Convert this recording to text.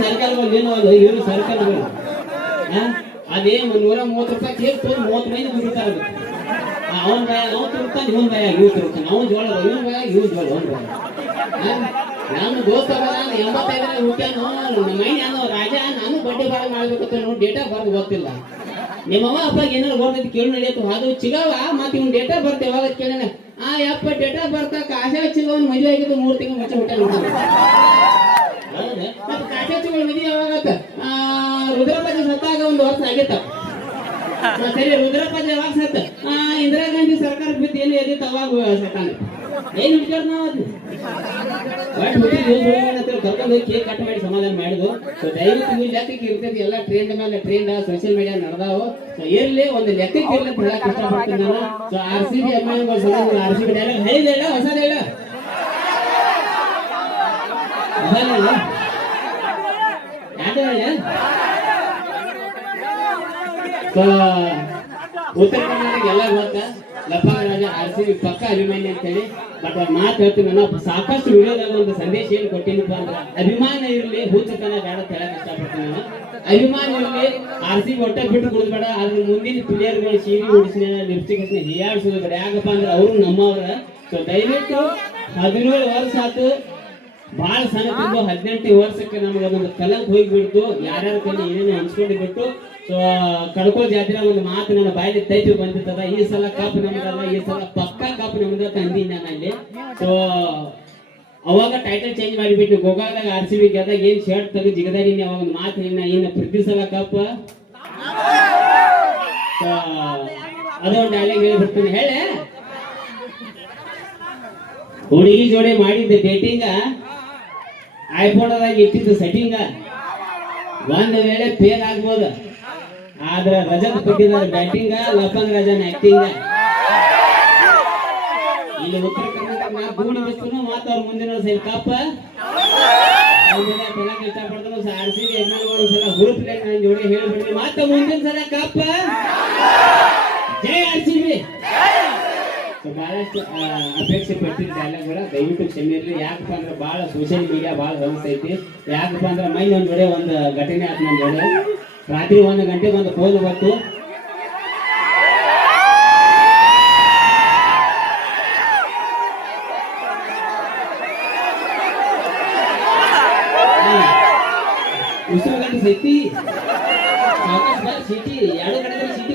ಸರ್ಕಲ್ಗಳು ಏನು ಅದು ಇವರು ಸರ್ಕಲ್ಗಳು ಅದೇ 130 ರೂಪಾಯಿ ಕೇಕ್ ತೊಗೊಂಡು 30 ಮಂದಿ ದುಡಿತಾರೆ. ಅವನ್ ಭಯ ಅವ್ನು ತಿರುಗ್ತಾನೆ, ಇವನ್ ಭಯ ಇವ್ ತಿರುಗ್ತಾನೆ, ಅವ್ನು ಜೋಳ ಇವನ್ ಭಯ ಇವ್ ಜೋಳ ಅವ್ನು ಭಯ. ನಾನು ದೋಸ್ತ 85 ಹುಟ್ಟ್ಯಾನು ನಮ್ಮ ಮೈನ್ಯಾನು ರಾಜ, ನಾನು ಬಡ್ಡಿ ಬಾಳ ಮಾಡ್ಬೇಕಂತ ನೋಡಿ ಡೇಟಾ ಬರ್ದು ಗೊತ್ತಿಲ್ಲ. ನಿಮ್ಮವ್ವ ಅಪ್ಪ ಏನಾರು ಬರ್ತೈತಿ ಕೇಳು ನಡೆಯತ್ತು. ಅದು ಚಿಗವ ಮತ್ತೆ ಇವ್ನು ಡೇಟಾ ಬರ್ತ ಯಾವಾಗ ಕೇಳೋಣ. ಯಪ್ಪ ಡೇಟಾ ಬರ್ತಾಕ ಆಶಾ ಚಿಗವನ್ ಮದುವೆ ಆಗಿದ್ದು 3 ತಿಂಗಳು ಮುಂಚೆ ಹುಟ್ಟ ಮತ್ತೆ ಕಾಶಾ ಚಿಗವನ್ ಮದುವೆ ಯಾವಾಗತ್ತ ರುದ್ರಪ್ಪ ಸತ್ತಾಗ 1 ವರ್ಷ ಆಗೈತ. ಸರಿ ರುದ್ರಪ್ಪ ಯಾವಾಗ ಸತ್ತ ಇಂದಿರಾ ಗಾಂಧಿ ಸರ್ಕಾರ ಬಿದ್ದು ಏನು ಎದಿತ್ತು ಅವಾಗ ಸತ್ತಾನ. ಏನ್ ವಿಚಾರ ನಾವು ಅದು ಕರ್ಕೊಂಡು ಹೋಗಿ ಕೇಕ್ ಕಟ್ ಮಾಡಿ ಸಮಾಧಾನ ಮಾಡಿದ್ವು. ಸೊ ದಯವಿಟ್ಟು ಈ ಲೆಕ್ಕಕ್ಕೆ ಇರ್ತೈತಿ ಎಲ್ಲ ಟ್ರೆಂಡ್ ಮೇಲೆ ಟ್ರೆಂಡ್ ಸೋಷಿಯಲ್ ಮೀಡಿಯಾ ನಡೆದಾವು. ಸೊ ಇರ್ಲಿ ಒಂದು ಲೆಕ್ಕಕ್ಕೆ ಇರ್ಲಿ ಅಂತ ಹೇಳಕ್ ಇಷ್ಟಪಡ್ತೀನಿ ನಾನು. ಸೊ RCB ಅಭಿಮಾನಿಗಳು RCB ಡೈಲಾಗ್ ಹೇಳಿದ ಹೊಸದ ಹೇಳ ಸೊ ಉತ್ತರ ಕರ್ನಾಟಕ ಎಲ್ಲ ಗೊತ್ತ ಲಫಾಂಗ ರಾಜ RCB ಪಕ್ಕ ಅಭಿಮಾನಿ ಅಂತ ಹೇಳಿ. ಬಟ್ ಮಾತು ಹೇಳ್ತೀನಿ ನಾನು, ಸಾಕಷ್ಟು ವಿಡಿಯೋದಾಗ ಒಂದು ಸಂದೇಶ ಏನು ಕೊಟ್ಟಿನಪ್ಪ ಅಂದ್ರೆ ಅಭಿಮಾನ ಇರಲಿ ಹುಚ್ಚತನ ಬೇಡ ಅಂತ ಹೇಳಕ್ ಇಷ್ಟಪಡ್ತೀನಿ ನಾನು. ಅಭಿಮಾನ ಇರಲಿ, RCB ಒಟ್ಟ ಬಿಟ್ಟು ಕೊಡ್ಬೇಡ. ಅದ್ರ ಮುಂದಿನ ಪ್ಲೇಯರ್ಗಳು ಸೀರೆ ಉಡಿಸಿನ ಲಿಪ್ಸ್ಟಿಕ್ ಹೀಯಾಡ್ಸೋದು ಬೇಡ. ಯಾಕಪ್ಪ ಅಂದ್ರೆ ಅವರು ನಮ್ಮವ್ರ. ಸೊ ದಯವಿಟ್ಟು 17 ವರ್ಷ ಆತು, ಬಹಳ ಸಣ್ಣ ತಿಂದು 18 ವರ್ಷಕ್ಕೆ ನಮ್ಗೆ ಅದೊಂದು ಕಲಂಕ್ ಹೋಗಿಬಿಡ್ತು. ಯಾರ್ಯಾರ ಕೈಲಿ ಏನೇನು ಹಂಚ್ಕೊಂಡು ಬಿಟ್ಟು. ಸೊ ಕಡ್ಕೋ ಜಾತ್ರೆ ಒಂದು ಮಾತು ನನ್ನ ಬಾಯಲ್ಲಿ ತೈಪಿ ಬಂದಿರ್ತದ. ಈ ಸಲ ಕಪ್ ನಮ್ದಲ್ಲ, ಈ ಸಲ ಪಕ್ಕಾ ಕಪ್ ನಮ್ದ ತಂದಿ ನಾನು ಅಲ್ಲಿ. ಸೊ ಅವಾಗ ಟೈಟಲ್ ಚೇಂಜ್ ಮಾಡಿಬಿಟ್ಟು ಗೋಗಾದಾಗ RCB ಗೆದ್ದಾಗ ಏನ್ ಶರ್ಟ್ ತೆಗೆದು ಜಿಗದಾಡಿನಿ ಅವಾಗ ಒಂದು ಮಾತು ಇನ್ನು ಪ್ರತಿ ಸಲ ಕಪ್ ಅದೊಂದು ಡೈಲಾಗ್ ಹೇಳ್ಬಿಡ್ತೀನಿ. ಹೇಳೆ ಹುಡುಗಿ ಜೋಡಿ ಮಾಡಿದ್ದೆ ಡೇಟಿಂಗ, ಐಫೋನ್ದಾಗ ಇಟ್ಟಿದ್ದು ಸೆಟ್ಟಿಂಗ. ಒಂದ್ ವೇಳೆ ಫೇಲ್ ಆಗ್ಬೋದು, ಆದ್ರೆ ರಜತ್ ಕೊಟ್ಟಿದ್ದಾರೆ ಬ್ಯಾಟಿಂಗ, ಲಫಂಗ್ ರಾಜನ್ ಆಕ್ಟಿಂಗ. ಇಲ್ಲಿ ಉತ್ತರ ಕರ್ನಾಟಕ ಗೂಡಿ ಬಿಸ್ತು ಮಾತ್ರ ಅವ್ರ ಮುಂದಿನ ಸೈಡ್ ಕಪ್ಪ ಇಷ್ಟಪಡ್ತಾರೆ. RCB ಅಭಿಮಾನಿಗಳು ಸಲ ಹುರುಪ್ ನನ್ನ ಜೋಡಿ ಹೇಳ್ಬಿಡ್ರಿ ಮಾತ್ರ ಮುಂದಿನ ಸಲ ಕಪ್ಪ ಜೈ RCB. ಬಹಳಷ್ಟು ಅಪೇಕ್ಷೆ ಪಟ್ಟಿದ್ದ ಡೈಲಾಗ್ಗಳ ದಯವಿಟ್ಟು ಕ್ಷಮೆ ಇರಲಿ. ಯಾಕಪ್ಪ ಅಂದ್ರೆ ಬಹಳ ಸೋಷಿಯಲ್ ಮೀಡಿಯಾ ಬಹಳ ಸಮಸ್ಯೆ ಐತಿ. ಯಾಕಪ್ಪ ಅಂದ್ರೆ ಮೈನ್ ಒಂದ್ ಜೋಡೆ ಒಂದು ಘಟನೆ ಆಯ್ತು. ನನ್ನ ಜೋಡೆ ರಾತ್ರಿ 1 ಗಂಟೆಗೆ ಒಂದು ಫೋನ್ ಬಂತು. ಉಸಿರು ಗಂಟೆ ಸೈತಿ ಸಿಟಿ 2 ಗಂಟೆ ಸಿಟಿ